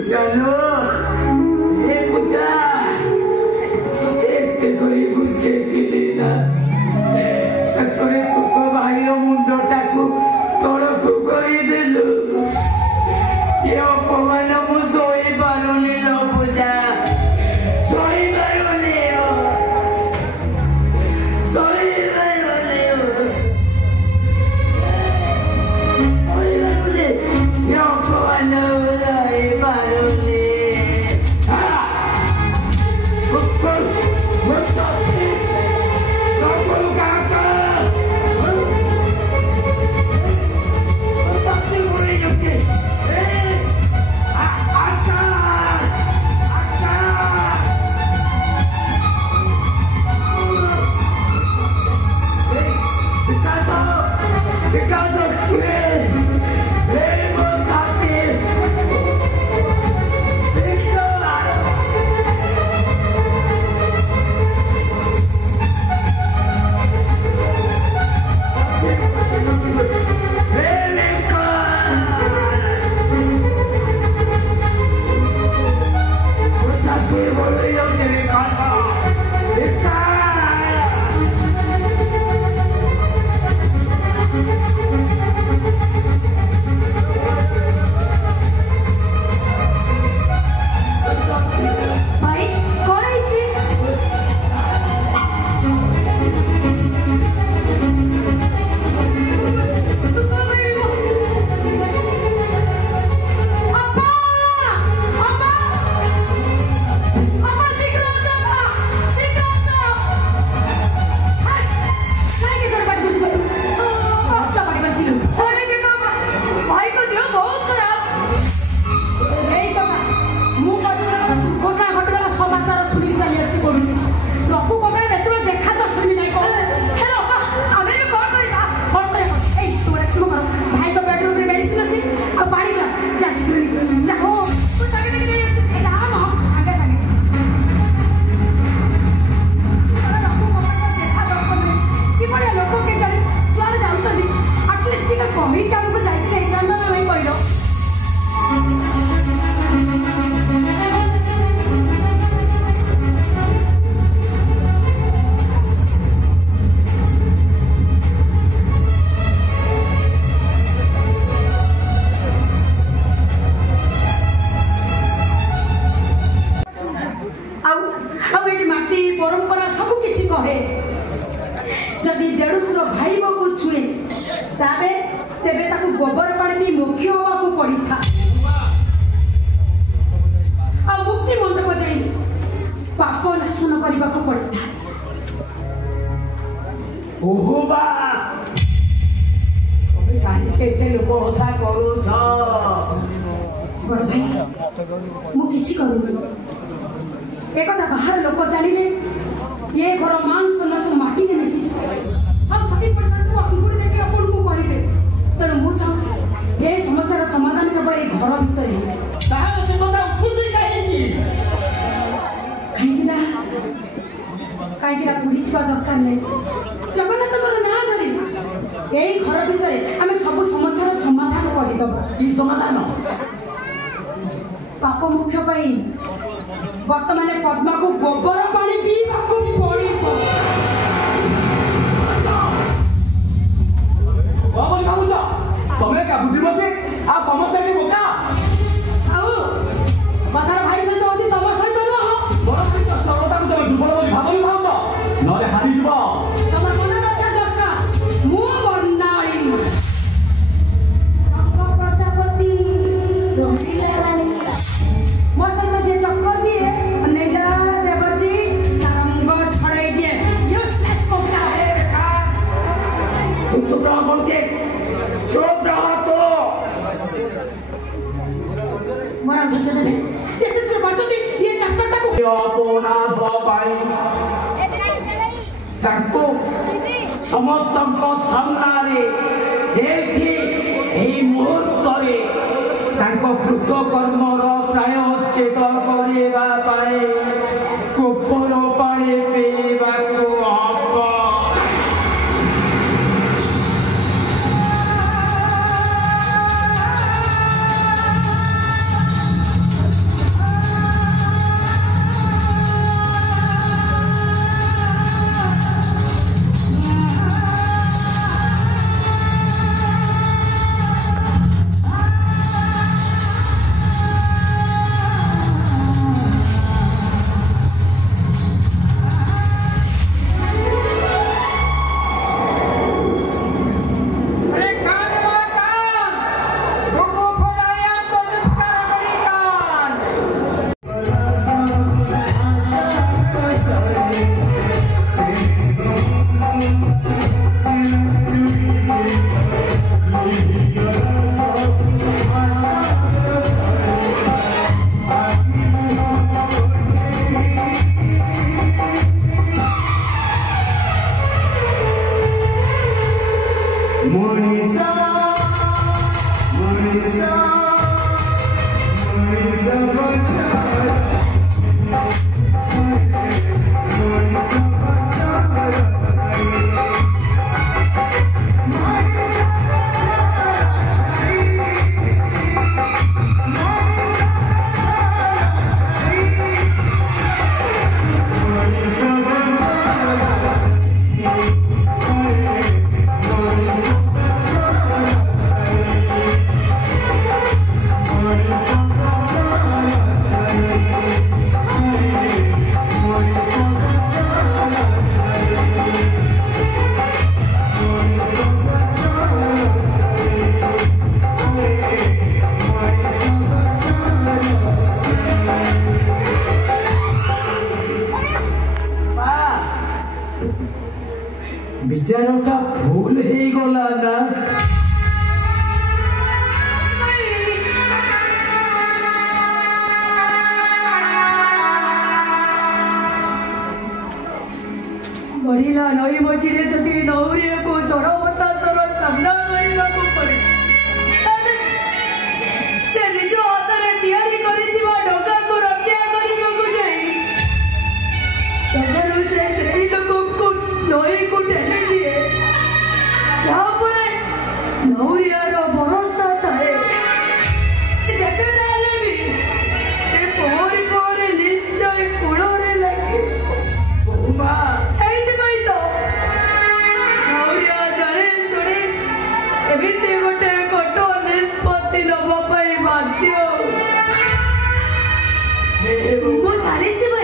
पूजा लो हे पूजा देखते कोई बुझे दिलेना ससुरे तू तो भाई रो मुंडो टाकू तोड़ तू कोई दिलू ये अपमान मुझोई बारुनी लो पूजा सोई बारुनी हो सोई बारुनी हो सोई बारुनी ये अपमान मुझोई बारुनी Because of Queen, Rainbow Captain, भाई कौन है जी भाई को दियो बहुत खराब नहीं बाबा मु दुर्घटना घटना समाचार शुणी चली आसी कोविड लोक कमे नेत्र देखा तो शुणी नहीं को हेलो बाबा आमे भी कौन करिबा कौन करे ए तू रे तुम कर भाई को बेडरूम रे मेडिसिन अछि आ पानी ग्लास जा सिक्योरिटी जा हो तू सागे देख ए जा हम आगे सागे लोक कमे देखा तो शुणी कि बड़े लोक के जाने चल जाउछनी एटलीस्ट ठीक कहि के हमको जाइते एग्जाम में नहीं कहिलो माटी परंपरा सब किसी कहे जदि देढ़शुर भाई को छुए ताबे तेबे ताकू गोबर पानी भी मुख्य होगा पड़ी था आ मुक्ति मंडप जाई पाप नाशन करने को पड़ी था ओहो बा तबे काहे केते लोक होता करू छ बड़ भाई मु किछि करूनी एक कथा बाहर लोक जानिले ये घर मान सम्मान सब माटी में मिसी हम सभी प्रकार से अंगुड़ी लेके अपन को कहिबे तेणु मु चाहूँ ये समस्या समाधान केवल ये घर भीतर ही ताहा से কথা উঠুছি কাহিকি कहीं पुलिस का दरकार नहीं जगन्नाथ ना धरी यही घर भीतर आम सब समस्या समाधान करदेव की समाधान पाप मुख्य बर्तमान पद्मा को गोबर पानी पीवा पड़ी भावुच तमें क्या बुद्धिमती आ समस्या की बोका कथार भाई सहित होती तुम सहित नुह मोर सहित सरलता को तुम दुर्बल बोली भावनी भावुच नले हारी जीव तुम मन रखा दरकार मु बर्णाली प्रजापति रंगीला रानी मो सहित जे टक्कर दिए नैला देवर जी रंग छड़ाई दिए यूजलेस हो गया है तू चुप रहा बोलते चुप रहा तो मोरा जजने चेपिस रे बाटोती ये चक्करटा को अपना भाई ताको समस्त को सामने देखि एही मुहूर्तरे ताको कृत कर्मर प्रायश्चित करिबा पाए कुकुर पानी पीवा को हब विचारटा भूल ही गला ना बढ़िला नई मझीरे जदि नौरिया को चढ़ बतासर सामना करने को पड़े से निज हाथ तैयारी करिथिबा डगा को रक्षा करने को जाई डगारू से सेई लोक को नई को ठेली दिए जहाँ पर नौरिया रो भरोसा थाए से जते जाले भी से पोरी पोरी निश्चय कुलोरे लगे बहुमा सहित भाई तो नौरिया जाने सुने एमिति गोटे कटो निष्पत्ति नब पाई बाध्य मु जानिछि